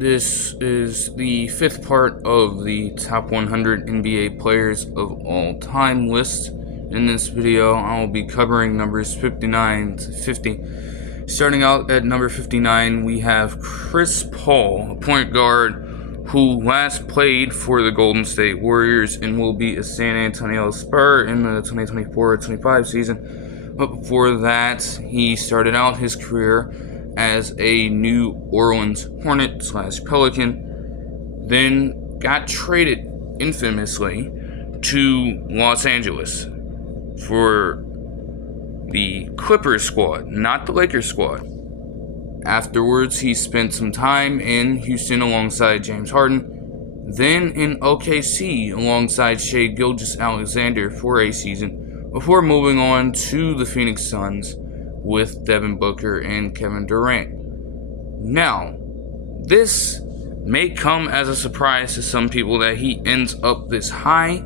This is the fifth part of the top 100 NBA players of all time list. In this video, I will be covering numbers 59 to 50. Starting out at number 59, we have Chris Paul, a point guard who last played for the Golden State Warriors and will be a San Antonio Spur in the 2024-25 season. But before that, he started out his career as a New Orleans Hornet / Pelican, then got traded infamously to Los Angeles for the Clippers squad, not the Lakers squad. Afterwards, he spent some time in Houston alongside James Harden, then in OKC alongside Shai Gilgeous-Alexander for a season, before moving on to the Phoenix Suns with Devin Booker and Kevin Durant. Now, this may come as a surprise to some people that he ends up this high.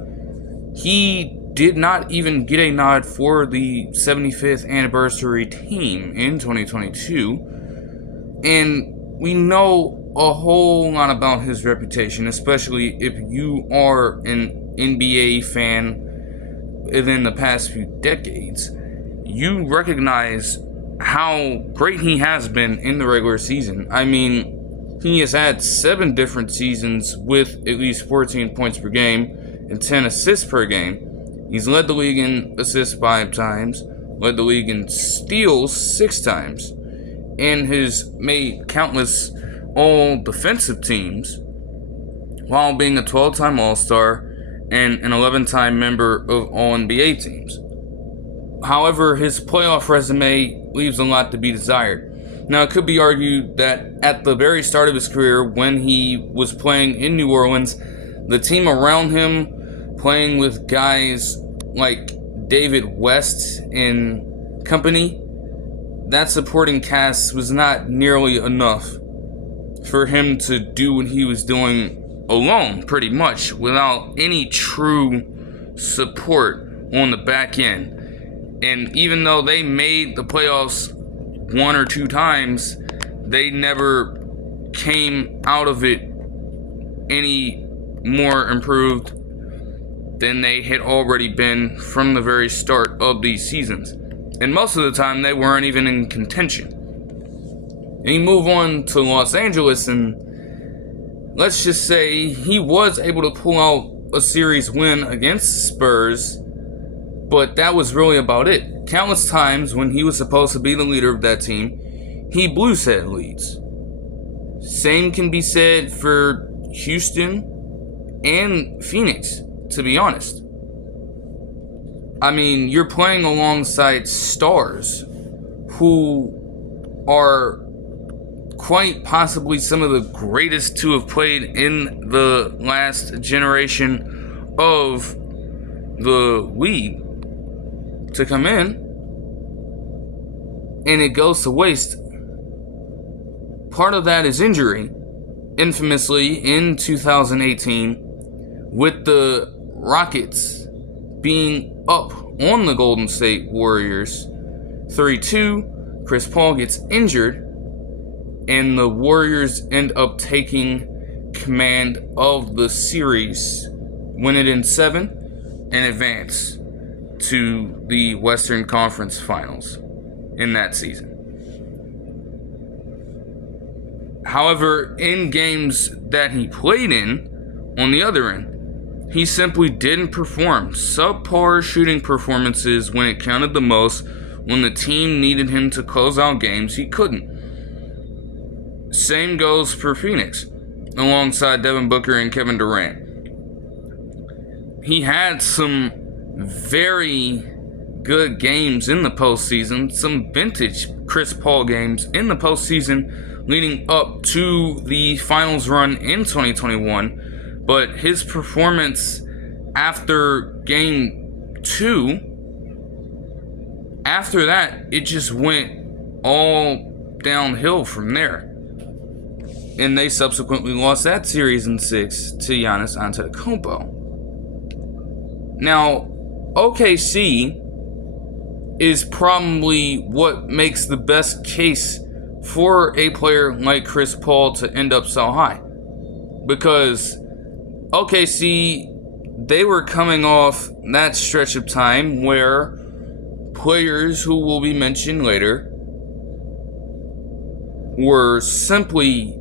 He did not even get a nod for the 75th anniversary team in 2022, and we know a whole lot about his reputation, especially if you are an NBA fan within the past few decades. You recognize how great he has been in the regular season. I mean, he has had 7 different seasons with at least 14 points per game and 10 assists per game. He's led the league in assists 5 times, led the league in steals 6 times, and has made countless all-defensive teams while being a 12-time All-Star and an 11-time member of All-NBA teams. However, his playoff resume leaves a lot to be desired. Now, it could be argued that at the very start of his career, when he was playing in New Orleans, the team around him, playing with guys like David West and company, that supporting cast was not nearly enough for him to do what he was doing alone, pretty much, without any true support on the back end. And even though they made the playoffs 1 or 2 times, they never came out of it any more improved than they had already been from the very start of these seasons. And most of the time, they weren't even in contention. And you move on to Los Angeles, and let's just say he was able to pull out a series win against the Spurs, but that was really about it. Countless times when he was supposed to be the leader of that team, he blew said leads. Same can be said for Houston and Phoenix, to be honest. I mean, you're playing alongside stars who are quite possibly some of the greatest to have played in the last generation of the league to come in, and it goes to waste. Part of that is injury. Infamously, in 2018, with the Rockets being up on the Golden State Warriors 3-2, Chris Paul gets injured, and the Warriors end up taking command of the series, win it in 7, and advance to the Western Conference Finals in that season. However, in games that he played in, on the other end, he simply didn't perform. Subpar shooting performances when it counted the most. When the team needed him to close out games, he couldn't. Same goes for Phoenix, alongside Devin Booker and Kevin Durant. He had some very good games in the postseason, some vintage Chris Paul games in the postseason leading up to the finals run in 2021, but his performance after game 2, after that, it just went all downhill from there. And they subsequently lost that series in 6 to Giannis Antetokounmpo. Now, OKC is probably what makes the best case for a player like Chris Paul to end up so high. Because OKC, they were coming off that stretch of time where players who will be mentioned later were simply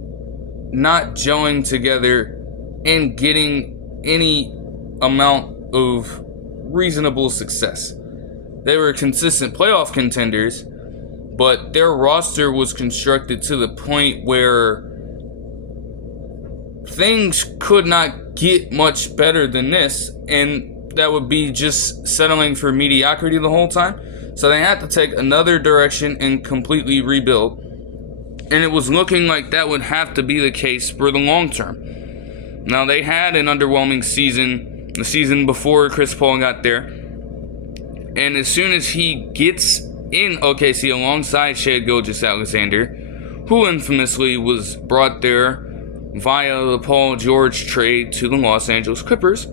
not gelling together and getting any amount of reasonable success. They were consistent playoff contenders, but their roster was constructed to the point where things could not get much better than this, and that would be just settling for mediocrity the whole time. So they had to take another direction and completely rebuild, and it was looking like that would have to be the case for the long term. Now, they had an underwhelming season, the season before Chris Paul got there, and as soon as he gets in OKC alongside Shai Gilgeous-Alexander, who infamously was brought there via the Paul George trade to the Los Angeles Clippers,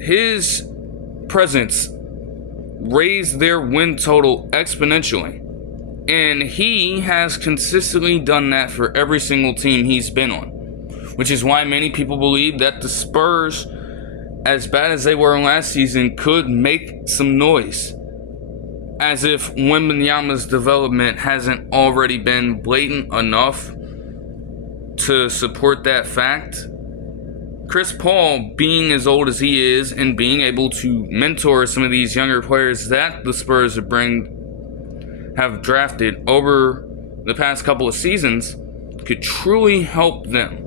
his presence raised their win total exponentially. And he has consistently done that for every single team he's been on. Which is why many people believe that the Spurs, as bad as they were last season, could make some noise. As if Wembanyama's development hasn't already been blatant enough to support that fact. Chris Paul, being as old as he is and being able to mentor some of these younger players that the Spurs have drafted over the past couple of seasons, could truly help them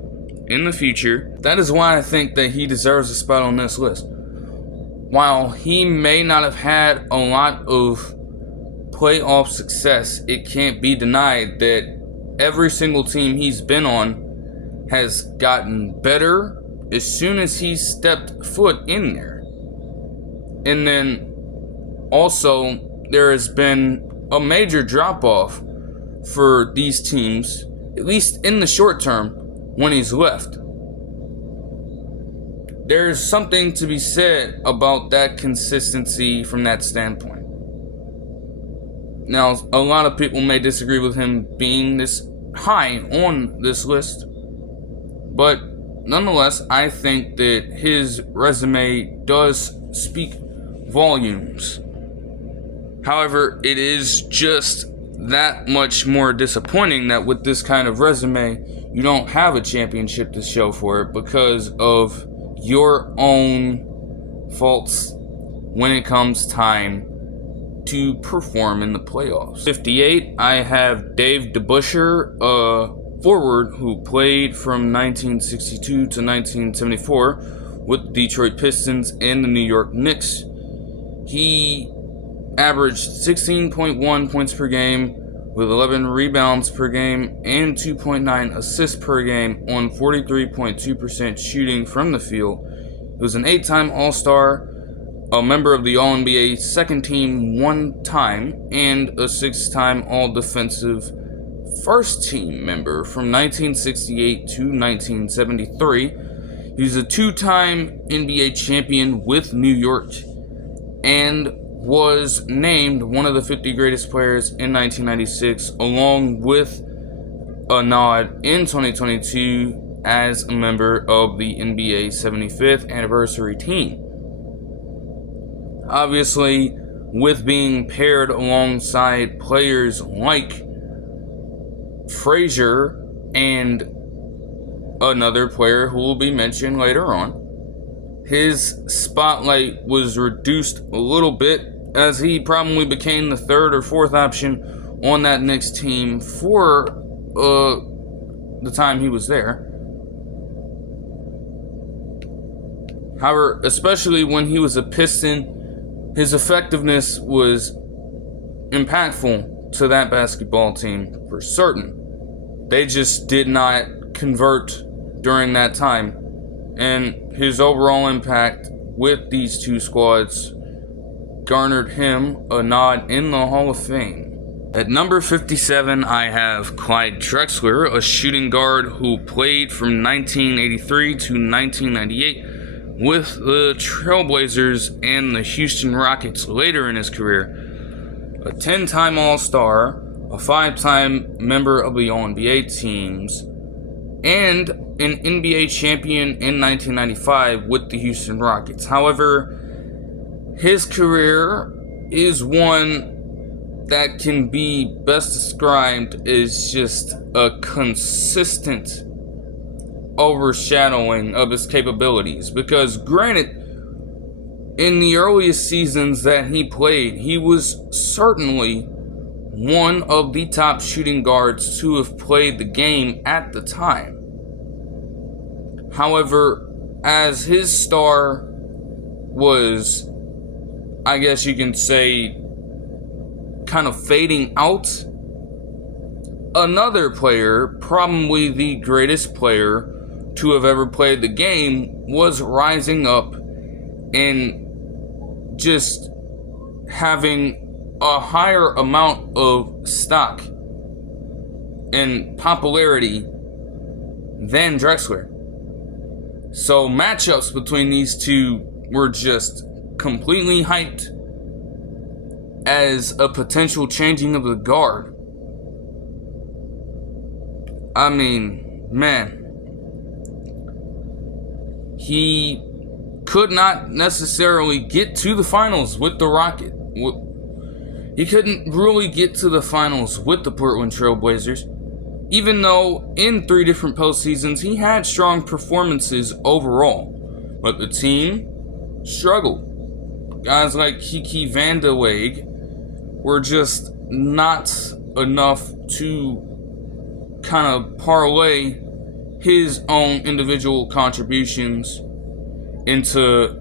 in the future. That is why I think that he deserves a spot on this list. While he may not have had a lot of playoff success, it can't be denied that every single team he's been on has gotten better as soon as he stepped foot in there. And then also there has been a major drop-off for these teams, at least in the short term, when he's left. There's something to be said about that consistency from that standpoint. Now, a lot of people may disagree with him being this high on this list, but nonetheless, I think that his resume does speak volumes. However, it is just that much more disappointing that with this kind of resume, you don't have a championship to show for it because of your own faults when it comes time to perform in the playoffs. 58, I have Dave DeBusschere, a forward who played from 1962 to 1974 with the Detroit Pistons and the New York Knicks. He averaged 16.1 points per game with 11 rebounds per game and 2.9 assists per game on 43.2% shooting from the field. He was an 8-time All-Star, a member of the All-NBA second team one time, and a 6-time All-Defensive first team member from 1968 to 1973. He was a 2-time NBA champion with New York and was named one of the 50 greatest players in 1996, along with a nod in 2022 as a member of the NBA 75th anniversary team. Obviously, with being paired alongside players like Frazier and another player who will be mentioned later on, his spotlight was reduced a little bit as he probably became the third or fourth option on that Knicks team for the time he was there. However, especially when he was a Piston, his effectiveness was impactful to that basketball team for certain. They just did not convert during that time, and his overall impact with these two squads garnered him a nod in the Hall of Fame. At number 57, I have Clyde Drexler, a shooting guard who played from 1983 to 1998 with the Trailblazers and the Houston Rockets later in his career. a 10-time All-Star, a 5-time member of the All-NBA teams, and an NBA champion in 1995 with the Houston Rockets. However, his career is one that can be best described as just a consistent overshadowing of his capabilities. Because granted, in the earliest seasons that he played, he was certainly one of the top shooting guards to have played the game at the time. However, as his star was, I guess you can say, kind of fading out, another player, probably the greatest player to have ever played the game, was rising up and just having a higher amount of stock and popularity than Drexler. So matchups between these two were just completely hyped as a potential changing of the guard. I mean, man, he could not necessarily get to the finals with the Rocket. He couldn't really get to the finals with the Portland Trail Blazers, even though in 3 different postseasons he had strong performances overall. But the team struggled. Guys like Kiki Van de Weeg were just not enough to kind of parlay his own individual contributions into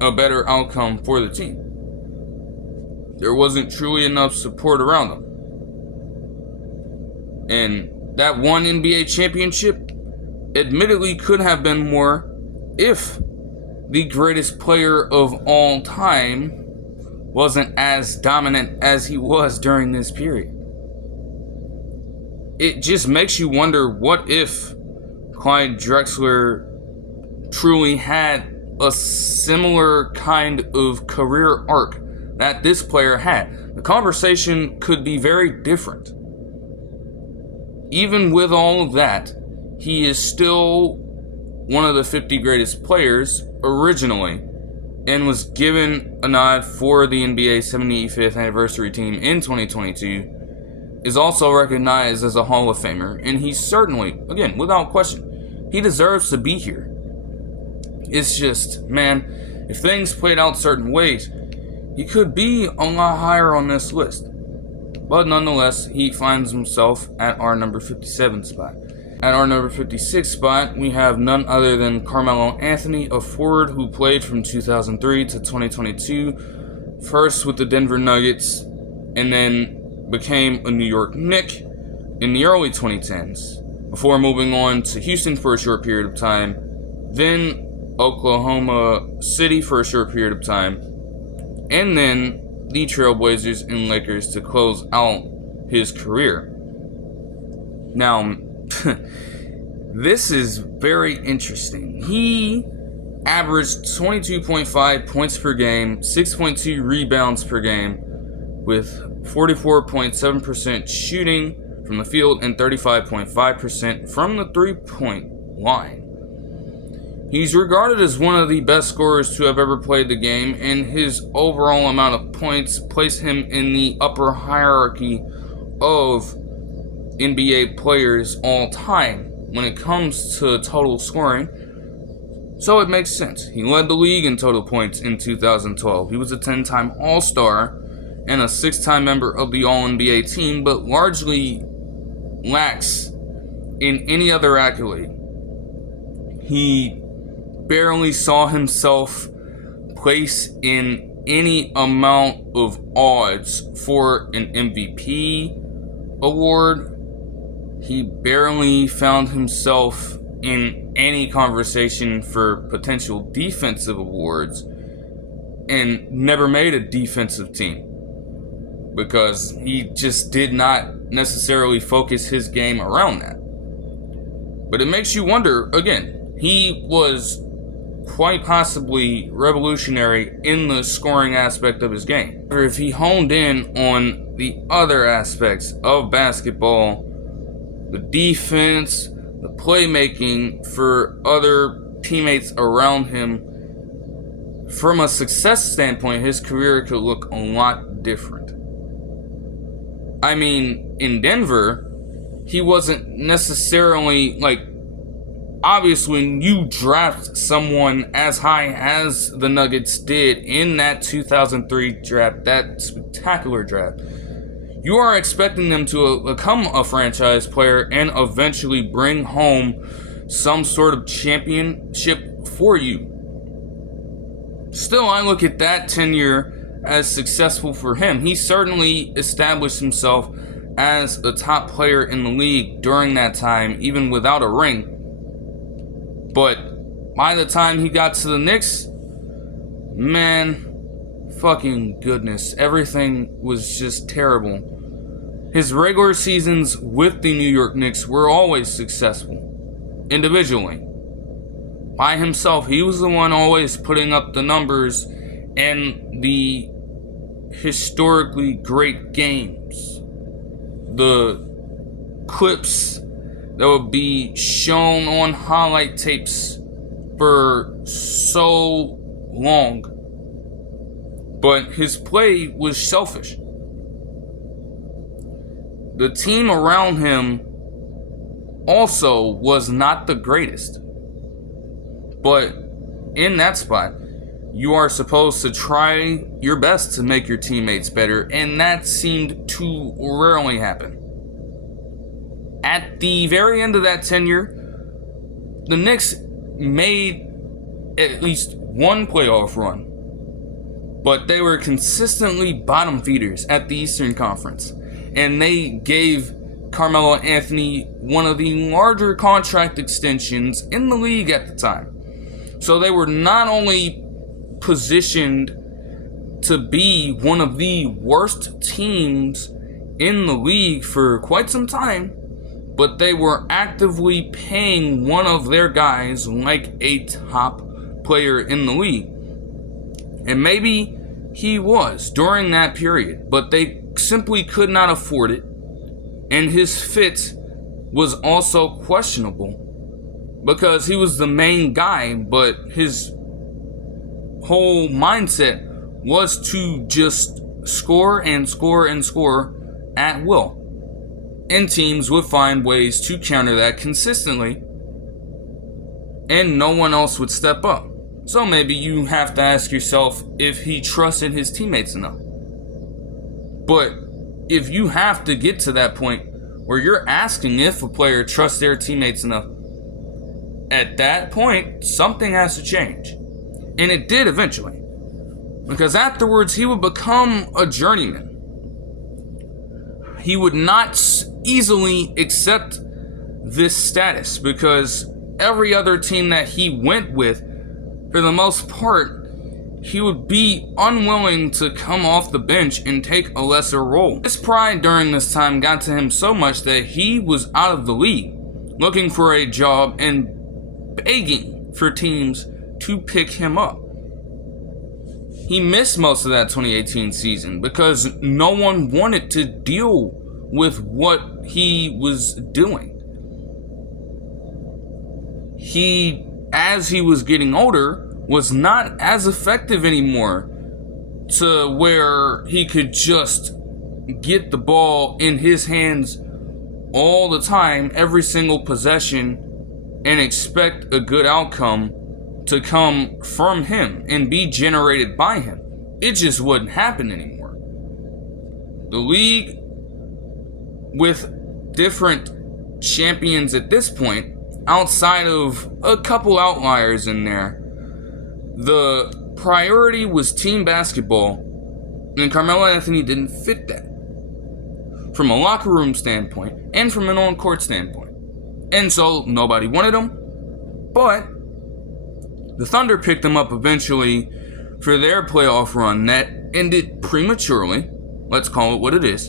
a better outcome for the team. There wasn't truly enough support around them. And that one NBA championship admittedly could have been more if the greatest player of all time wasn't as dominant as he was during this period. It just makes you wonder, what if Clyde Drexler truly had a similar kind of career arc that this player had? The conversation could be very different. Even with all of that, he is still one of the 50 greatest players originally, and was given a nod for the NBA 75th anniversary team in 2022, is also recognized as a Hall of Famer, and he certainly, again, without question, he deserves to be here. It's just, man, if things played out certain ways, he could be a lot higher on this list. But nonetheless, he finds himself at our number 57 spot. At our number 56 spot, we have none other than Carmelo Anthony, a forward who played from 2003 to 2022, first with the Denver Nuggets, and then became a New York Knick in the early 2010s, before moving on to Houston for a short period of time, then Oklahoma City for a short period of time, and then the Trailblazers and Lakers to close out his career. Now, this is very interesting. He averaged 22.5 points per game, 6.2 rebounds per game, with 44.7% shooting from the field and 35.5% from the three-point line. He's regarded as one of the best scorers to have ever played the game, and his overall amount of points place him in the upper hierarchy of NBA players all time when it comes to total scoring. So it makes sense. He led the league in total points in 2012. He was a 10-time All-Star and a 6-time member of the All-NBA team, but largely lacks in any other accolade. He barely saw himself place in any amount of odds for an MVP award. He barely found himself in any conversation for potential defensive awards, and never made a defensive team because he just did not necessarily focus his game around that. But it makes you wonder, again, he was quite possibly revolutionary in the scoring aspect of his game. Or if he honed in on the other aspects of basketball, the defense, the playmaking for other teammates around him, from a success standpoint, his career could look a lot different. I mean, in Denver, he wasn't necessarily, obviously, when you draft someone as high as the Nuggets did in that 2003 draft, that spectacular draft, you are expecting them to become a franchise player and eventually bring home some sort of championship for you. Still, I look at that tenure as successful for him. He certainly established himself as a top player in the league during that time, even without a ring. But by the time he got to the Knicks, man, fucking goodness, everything was just terrible. His regular seasons with the New York Knicks were always successful, individually. By himself, he was the one always putting up the numbers and the historically great games. The clips that would be shown on highlight tapes for so long. But his play was selfish. The team around him also was not the greatest. But in that spot, you are supposed to try your best to make your teammates better, and that seemed to rarely happen. At the very end of that tenure, the Knicks made at least one playoff run, but they were consistently bottom feeders at the Eastern Conference, and they gave Carmelo Anthony one of the larger contract extensions in the league at the time. So they were not only positioned to be one of the worst teams in the league for quite some time, but they were actively paying one of their guys like a top player in the league. And maybe he was during that period, but they simply could not afford it. And his fit was also questionable because he was the main guy, but his whole mindset was to just score and score and score at will. And teams would find ways to counter that consistently, and no one else would step up. So maybe you have to ask yourself if he trusted his teammates enough. But if you have to get to that point where you're asking if a player trusts their teammates enough, at that point, something has to change. And it did eventually. Because afterwards, he would become a journeyman. He would not easily accept this status because every other team that he went with, for the most part, he would be unwilling to come off the bench and take a lesser role. His pride during this time got to him so much that he was out of the league, looking for a job and begging for teams to pick him up. He missed most of that 2018 season because no one wanted to deal with what he was doing. He, as he was getting older, was not as effective anymore to where he could just get the ball in his hands all the time, every single possession, and expect a good outcome to come from him and be generated by him. It just wouldn't happen anymore. The league, with different champions at this point, outside of a couple outliers in there, the priority was team basketball, and Carmelo Anthony didn't fit that from a locker room standpoint and from an on-court standpoint. And so nobody wanted him, but the Thunder picked him up eventually for their playoff run that ended prematurely. Let's call it what it is.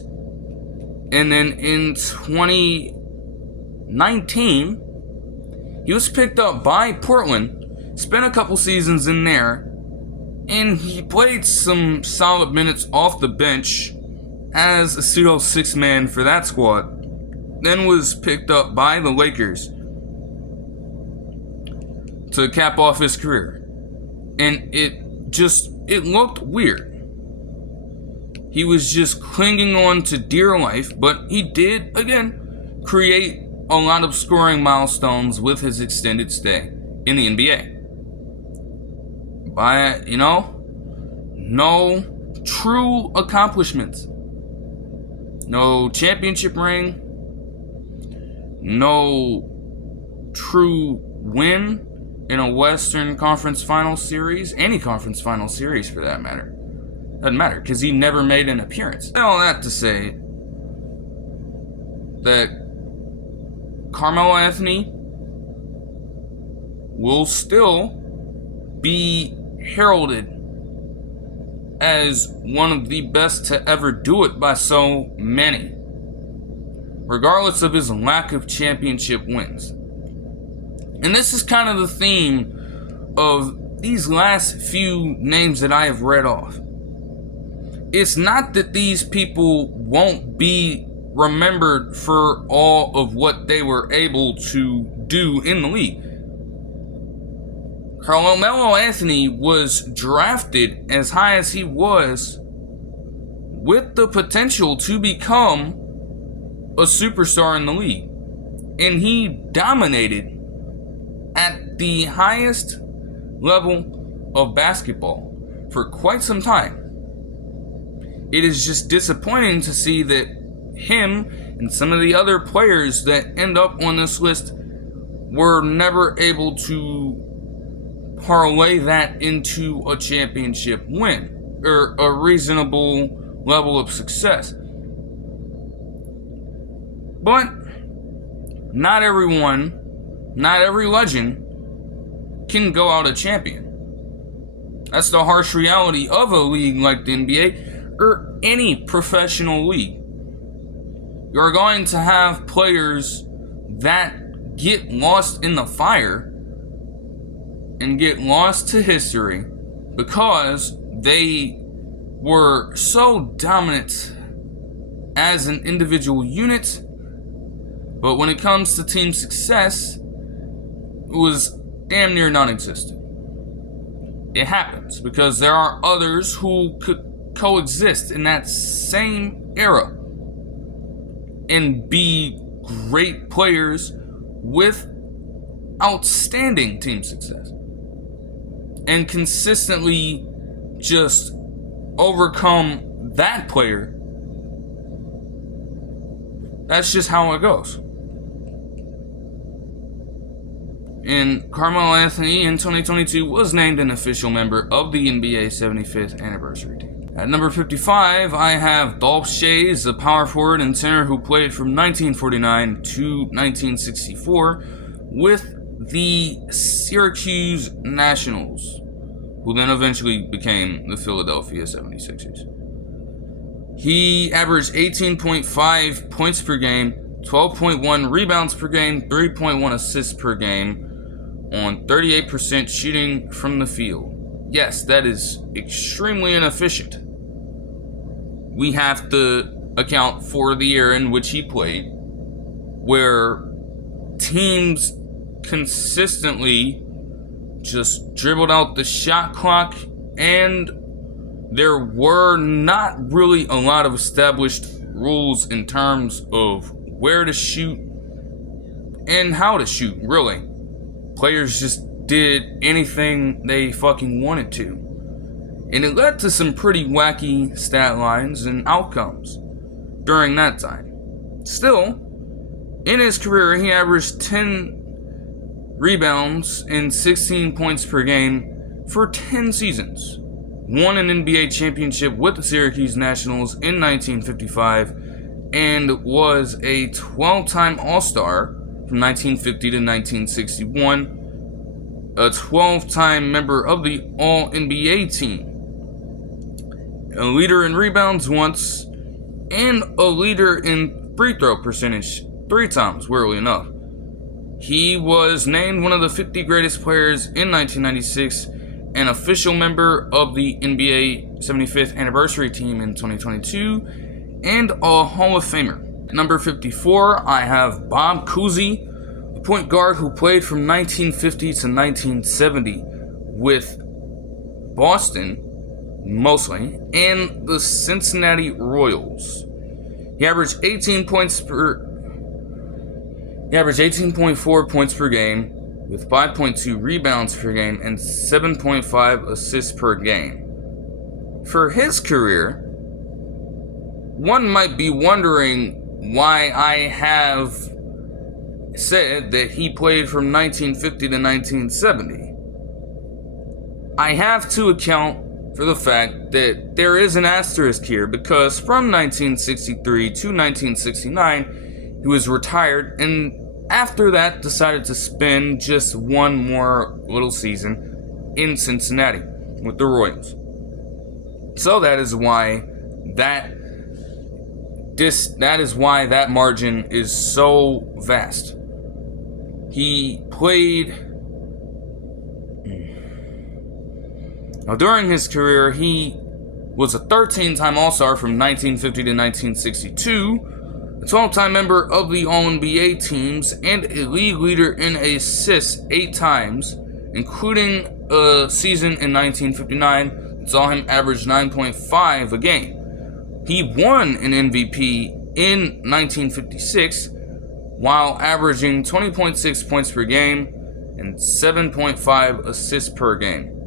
And then in 2019, he was picked up by Portland spent a couple seasons in there, and he played some solid minutes off the bench as a pseudo six-man for that squad, then was picked up by the Lakers to cap off his career. And it looked weird. He was just clinging on to dear life, but he did, again, create a lot of scoring milestones with his extended stay in the NBA. By, no true accomplishments. No championship ring. No true win in a Western Conference Final Series. Any Conference Final Series for that matter. Doesn't matter, because he never made an appearance. All that to say that Carmelo Anthony will still be heralded as one of the best to ever do it by so many, regardless of his lack of championship wins. And this is kind of the theme of these last few names that I have read off. It's not that these people won't be remembered for all of what they were able to do in the league. Carmelo Anthony was drafted as high as he was with the potential to become a superstar in the league. And he dominated at the highest level of basketball for quite some time. It is just disappointing to see that him and some of the other players that end up on this list were never able to parlay that into a championship win or a reasonable level of success. But not everyone, not every legend can go out a champion. That's the harsh reality of a league like the NBA or any professional league. You're going to have players that get lost in the fire and get lost to history because they were so dominant as an individual unit, but when it comes to team success, it was damn near non-existent. It happens because there are others who could coexist in that same era and be great players with outstanding team success and consistently just overcome that player. That's just how it goes. And Carmelo Anthony in 2022 was named an official member of the NBA 75th anniversary team. At number 55, I have Dolph Schayes, a power forward and center who played from 1949 to 1964 with the Syracuse Nationals, who then eventually became the Philadelphia 76ers. He averaged 18.5 points per game, 12.1 rebounds per game, 3.1 assists per game, on 38% shooting from the field. Yes, that is extremely inefficient. We have to account for the year in which he played, where teams consistently just dribbled out the shot clock, and there were not really a lot of established rules in terms of where to shoot and how to shoot, really. Players just did anything they fucking wanted to. And it led to some pretty wacky stat lines and outcomes during that time. Still, in his career, he averaged 10 rebounds and 16 points per game for 10 seasons. Won an NBA championship with the Syracuse Nationals in 1955 and was a 12-time All-Star from 1950 to 1961, a 12-time member of the All-NBA team, a leader in rebounds once, and a leader in free throw percentage 3 times, weirdly enough. He was named one of the 50 greatest players in 1996, an official member of the NBA 75th anniversary team in 2022, and a Hall of Famer. At number 54, I have Bob Cousy, a point guard who played from 1950 to 1970 with Boston, mostly, and the Cincinnati Royals. He averaged 18.4 points per game, with 5.2 rebounds per game and 7.5 assists per game. For his career, one might be wondering why I have said that he played from 1950 to 1970. I have to account for the fact that there is an asterisk here, because from 1963 to 1969, he was retired, and after that decided to spend just one more little season in Cincinnati with the Royals. So that is why that margin is so vast. He played. Now, during his career, he was a 13-time All-Star from 1950 to 1962, a 12-time member of the All-NBA teams, and a league leader in assists 8 times, including a season in 1959 that saw him average 9.5 a game. He won an MVP in 1956 while averaging 20.6 points per game and 7.5 assists per game.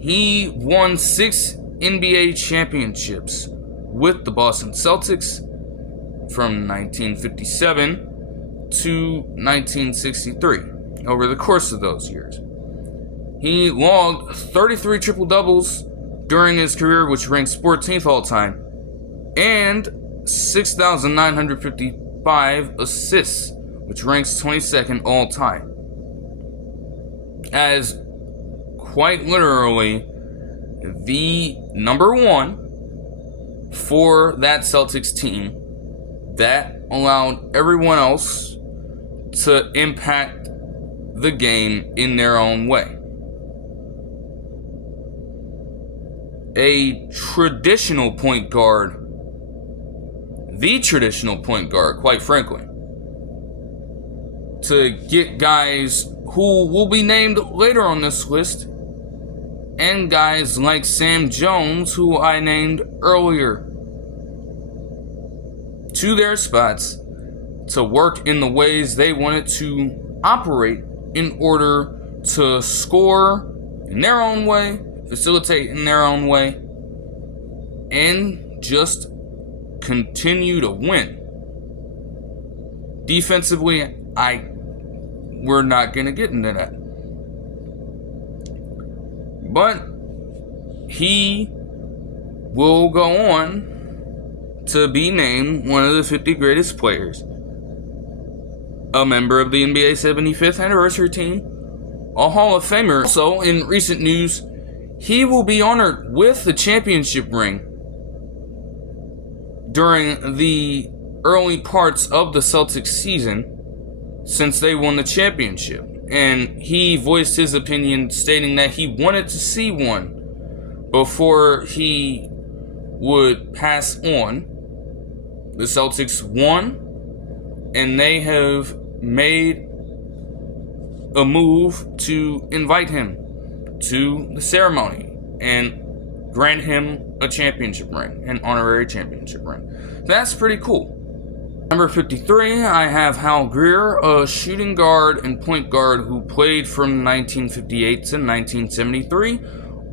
He won 6 NBA championships with the Boston Celtics from 1957 to 1963 over the course of those years. He logged 33 triple-doubles during his career, which ranks 14th all-time, and 6,955 assists, which ranks 22nd all-time. As quite literally the number one for that Celtics team that allowed everyone else to impact the game in their own way. A traditional point guard, the traditional point guard, quite frankly, to get guys who will be named later on this list, and guys like Sam Jones, who I named earlier, to their spots to work in the ways they wanted to operate in order to score in their own way, facilitate in their own way, and just continue to win. Defensively, we're not going to get into that. But he will go on to be named one of the 50 greatest players, a member of the NBA 75th anniversary team, a Hall of Famer. Also, in recent news, he will be honored with the championship ring during the early parts of the Celtics season, since they won the championship. And he voiced his opinion, stating that he wanted to see one before he would pass on. The Celtics won, and they have made a move to invite him to the ceremony and grant him a championship ring, an honorary championship ring. That's pretty cool. Number 53, I have Hal Greer, a shooting guard and point guard who played from 1958 to 1973,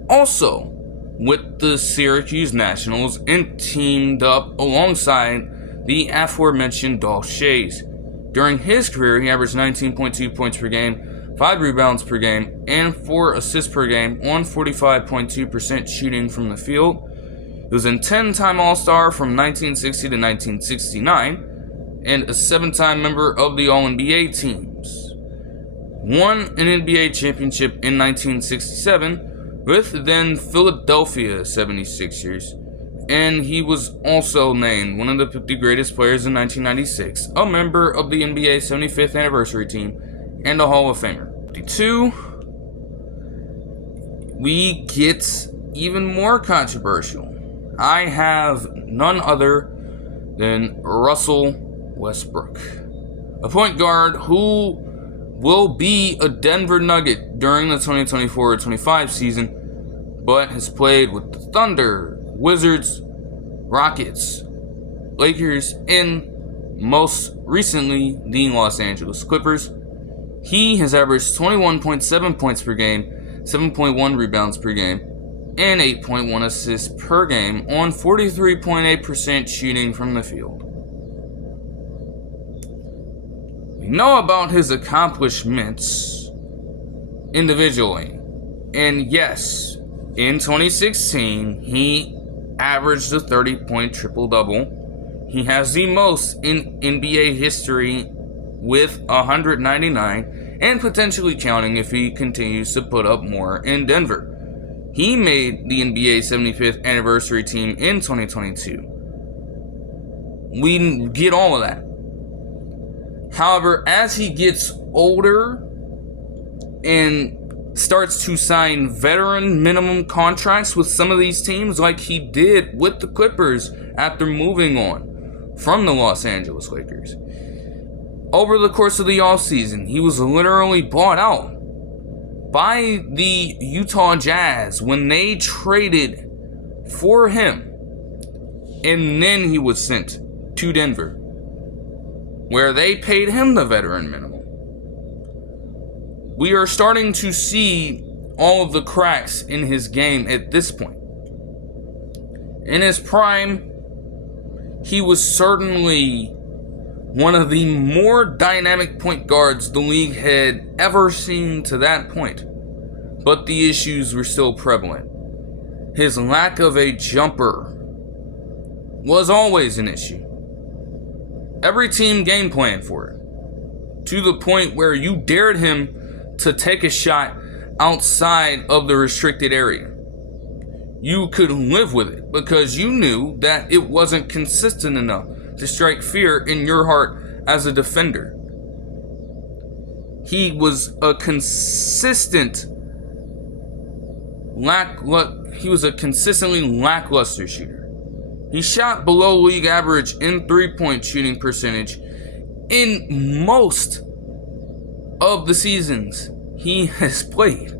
also with the Syracuse Nationals, and teamed up alongside the aforementioned Dolph Schayes. During his career, he averaged 19.2 points per game, 5 rebounds per game, and 4 assists per game on 45.2% shooting from the field. He was a 10-time All-Star from 1960 to 1969, and a 7-time member of the All-NBA teams. Won an NBA championship in 1967 with the then Philadelphia 76ers, and he was also named one of the 50 greatest players in 1996, a member of the NBA 75th anniversary team, and a Hall of Famer. 52, we get even more controversial. I have none other than Russell Westbrook, a point guard who will be a Denver Nugget during the 2024-25 season, but has played with the Thunder, Wizards, Rockets, Lakers, and most recently the Los Angeles Clippers. He has averaged 21.7 points per game, 7.1 rebounds per game, and 8.1 assists per game on 43.8% shooting from the field. We know about his accomplishments individually, and yes, in 2016, he averaged a 30-point triple-double. He has the most in NBA history with 199, and potentially counting if he continues to put up more in Denver. He made the NBA 75th anniversary team in 2022. We get all of that. However, as he gets older and starts to sign veteran minimum contracts with some of these teams, like he did with the Clippers after moving on from the Los Angeles Lakers, over the course of the offseason, he was literally bought out by the Utah Jazz when they traded for him. And then he was sent to Denver, where they paid him the veteran minimum. We are starting to see all of the cracks in his game at this point. In his prime, he was certainly one of the more dynamic point guards the league had ever seen to that point. But the issues were still prevalent. His lack of a jumper was always an issue. Every team game planned for it, to the point where you dared him to take a shot outside of the restricted area. You could live with it because you knew that it wasn't consistent enough to strike fear in your heart as a defender. He was a consistently lackluster shooter. He shot below league average in three-point shooting percentage in most of the seasons he has played.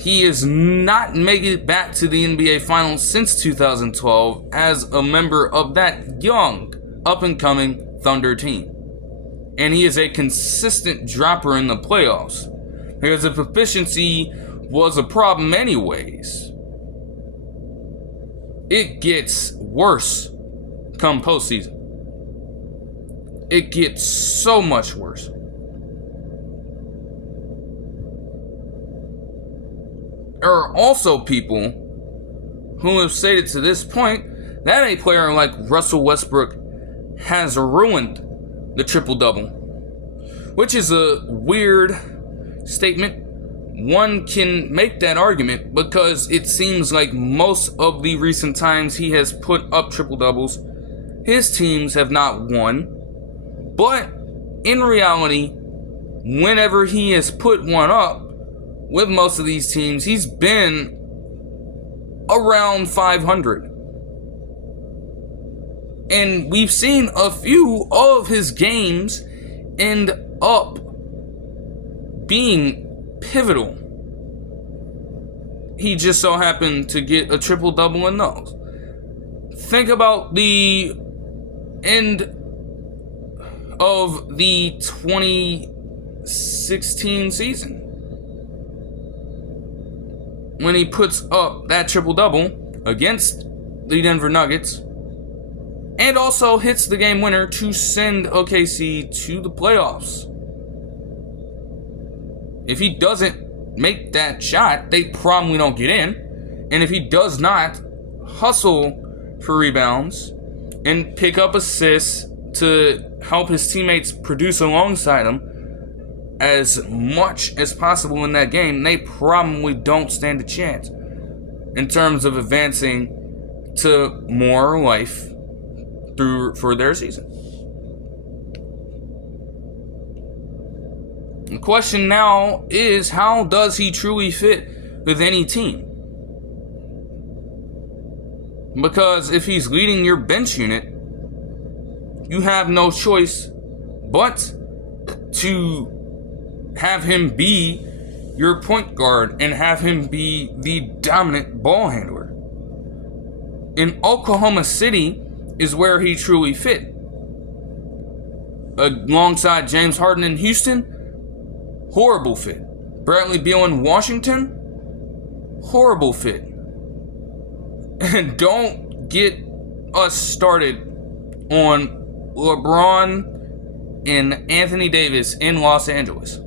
He has not made it back to the NBA Finals since 2012 as a member of that young, up-and-coming Thunder team. And he is a consistent dropper in the playoffs, because if efficiency was a problem anyways, it gets worse come postseason. It gets so much worse. There are also people who have stated to this point that a player like Russell Westbrook has ruined the triple-double, which is a weird statement. One can make that argument because it seems like most of the recent times he has put up triple-doubles, his teams have not won. But in reality, whenever he has put one up, with most of these teams, he's been around 500. And we've seen a few of his games end up being pivotal. He just so happened to get a triple-double in those. Think about the end of the 2016 season, when he puts up that triple-double against the Denver Nuggets and also hits the game winner to send OKC to the playoffs. If he doesn't make that shot, they probably don't get in. And if he does not hustle for rebounds and pick up assists to help his teammates produce alongside him as much as possible in that game, they probably don't stand a chance in terms of advancing to more life for their season. The question now is, how does he truly fit with any team? Because if he's leading your bench unit, you have no choice but to have him be your point guard and have him be the dominant ball handler. In Oklahoma City is where he truly fit. Alongside James Harden in Houston, horrible fit. Bradley Beal in Washington, horrible fit. And don't get us started on LeBron and Anthony Davis in Los Angeles.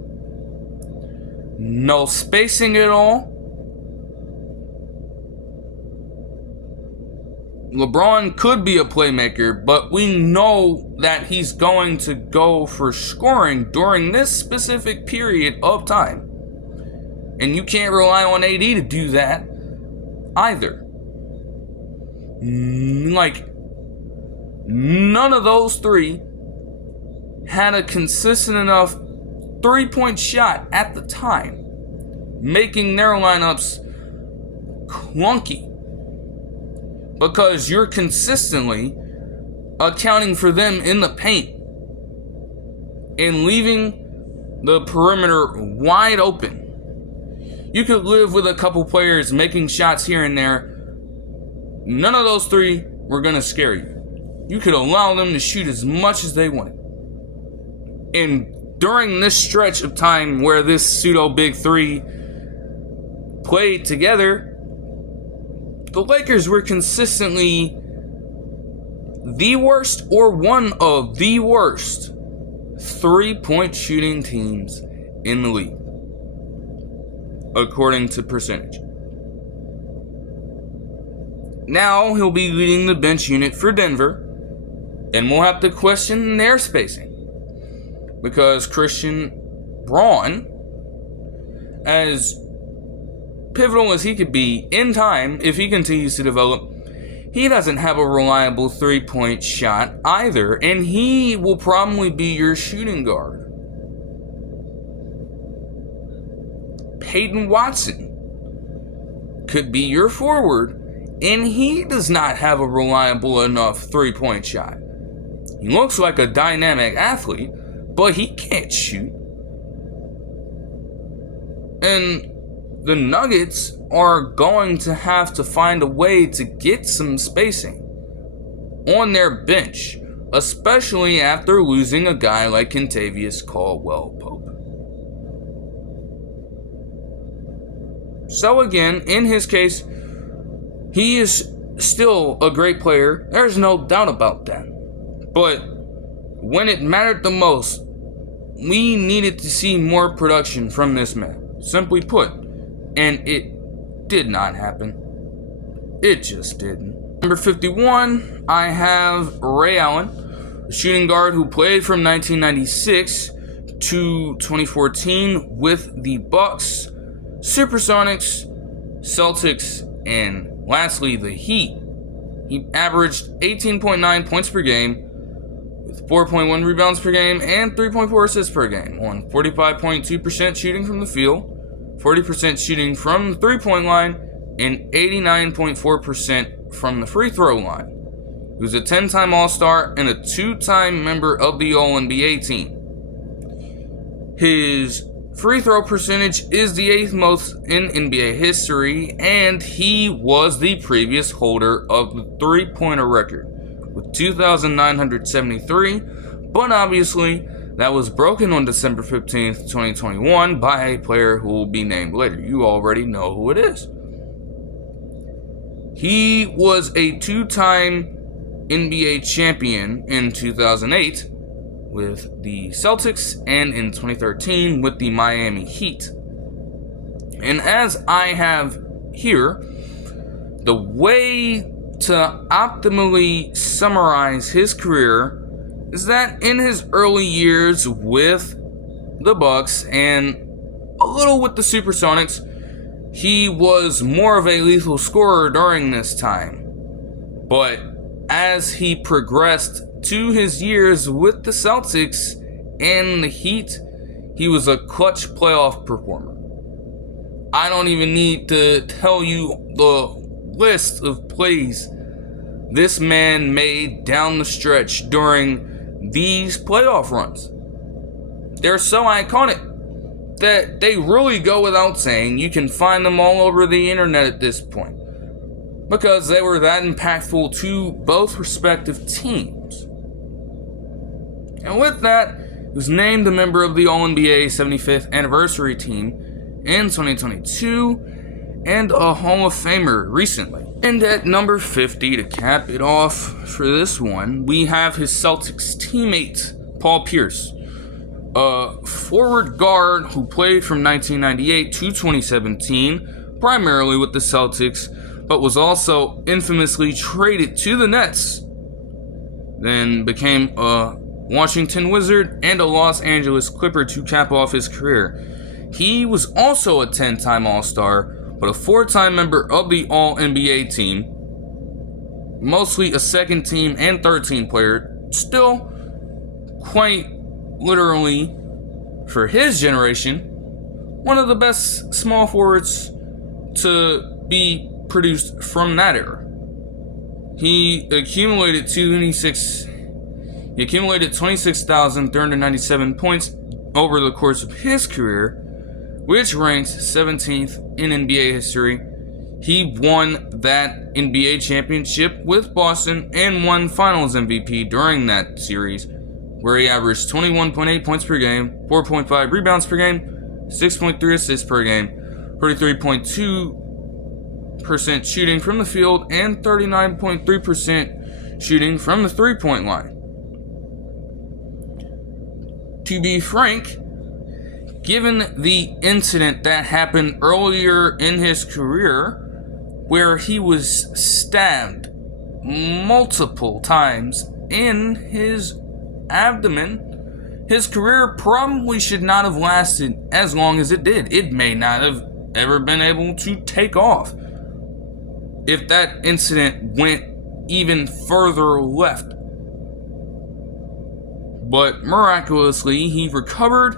No spacing at all. LeBron could be a playmaker, but we know that he's going to go for scoring during this specific period of time. And you can't rely on AD to do that either. Like, none of those three had a consistent enough three-point shot at the time, making their lineups clunky. Because you're consistently accounting for them in the paint and leaving the perimeter wide open. You could live with a couple players making shots here and there. None of those three were going to scare you. You could allow them to shoot as much as they wanted. And during this stretch of time where this pseudo big three played together, the Lakers were consistently the worst or one of the worst three-point shooting teams in the league, according to percentage. Now he'll be leading the bench unit for Denver, and we'll have to question their spacing. Because Christian Braun, as pivotal as he could be in time, if he continues to develop, he doesn't have a reliable three-point shot either, and he will probably be your shooting guard. Peyton Watson could be your forward, and he does not have a reliable enough three-point shot. He looks like a dynamic athlete, but he can't shoot. And the Nuggets are going to have to find a way to get some spacing on their bench, especially after losing a guy like Kentavious Caldwell-Pope. So again, in his case, he is still a great player. There's no doubt about that. But when it mattered the most, we needed to see more production from this man, simply put. And it did not happen. It just didn't. Number 51, I have Ray Allen, a shooting guard who played from 1996 to 2014 with the Bucks, Supersonics, Celtics, and lastly the Heat. He averaged 18.9 points per game, with 4.1 rebounds per game and 3.4 assists per game, on 45.2% shooting from the field, 40% shooting from the three-point line, and 89.4% from the free throw line. He was a 10-time All-Star and a 2-time member of the All-NBA team. His free throw percentage is the 8th most in NBA history, and he was the previous holder of the three-pointer record with 2,973, but obviously that was broken on December 15th, 2021 by a player who will be named later. You already know who it is. He was a 2-time NBA champion in 2008 with the Celtics and in 2013 with the Miami Heat. And as I have here, the way to optimally summarize his career is that in his early years with the Bucks and a little with the Supersonics, he was more of a lethal scorer during this time. But as he progressed to his years with the Celtics and the Heat, he was a clutch playoff performer. I don't even need to tell you the list of plays this man made down the stretch during these playoff runs. They're so iconic that they really go without saying. You can find them all over the internet at this point, because they were that impactful to both respective teams. And with that, he was named a member of the All-NBA 75th Anniversary Team in 2022 and a Hall of Famer recently. And at number 50, to cap it off for this one, we have his Celtics teammate, Paul Pierce, a forward guard who played from 1998 to 2017, primarily with the Celtics, but was also infamously traded to the Nets, then became a Washington Wizard and a Los Angeles Clipper to cap off his career. He was also a 10-time All-Star, but a 4-time member of the All-NBA team, mostly a second-team and third-team player, still quite literally, for his generation, one of the best small forwards to be produced from that era. He accumulated 26,397 points over the course of his career, which ranks 17th in NBA history. He won that NBA championship with Boston and won Finals MVP during that series, where he averaged 21.8 points per game, 4.5 rebounds per game, 6.3 assists per game, 33.2% shooting from the field, and 39.3% shooting from the three-point line. To be frank, given the incident that happened earlier in his career, where he was stabbed multiple times in his abdomen, his career probably should not have lasted as long as it did. It may not have ever been able to take off if that incident went even further left. But miraculously, he recovered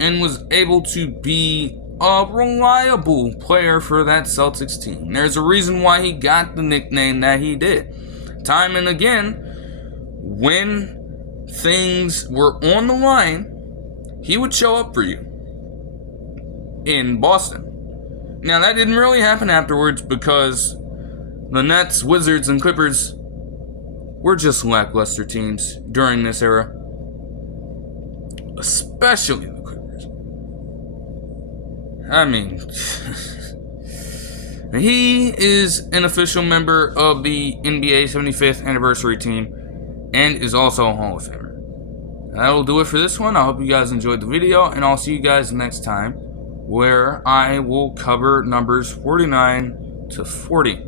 and was able to be a reliable player for that Celtics team. There's a reason why he got the nickname that he did. Time and again, when things were on the line, he would show up for you in Boston. Now, that didn't really happen afterwards because the Nets, Wizards, and Clippers were just lackluster teams during this era, especially the Clippers. I mean, he is an official member of the NBA 75th Anniversary Team and is also a Hall of Famer. That will do it for this one. I hope you guys enjoyed the video, and I'll see you guys next time, where I will cover numbers 49 to 40.